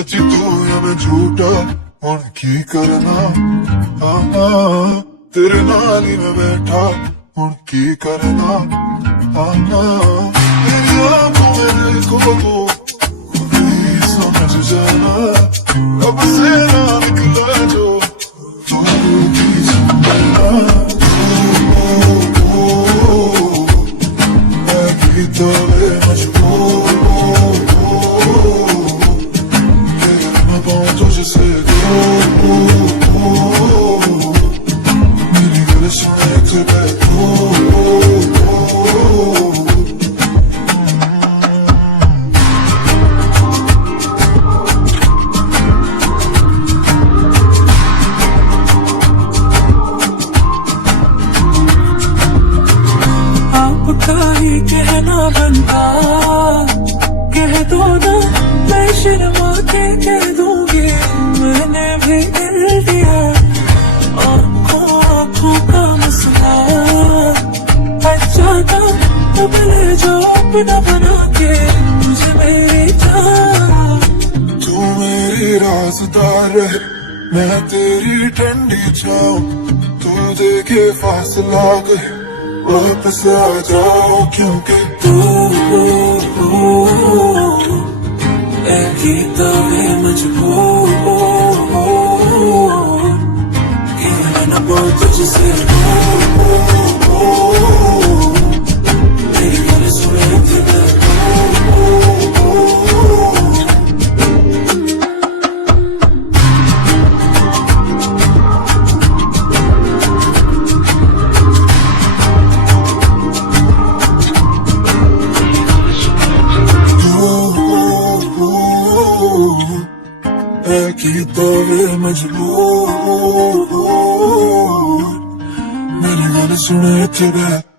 सच्ची तू या मैं झूठा हुण की करना तेरे नाल ही मैं बैठा हुण की करना तेरी आंखों मेरे को खुद ही समझ जाना अब से ना निकला जो तू भी समझना मैं भी तो मजबूर तुझसे मेरी गल सुने थे बैठो आपका ही कहना बनता कह दो ना मैं शर्मा के कह दूंगी मैंने भी दिल दिया आँखों का मसला अच्छा था तब ले जो अपना बना के मुझे मेरी जान तू मेरी राज़दार है मैं तेरी ठंडी छाँव तू देखे फासला गए वापस आ जाओ क्योंकि तू गीता में मजबूर कहना बहुत तुझसे मेरी गल सुने थे की तवे मजबूर मेरी गल सुने थे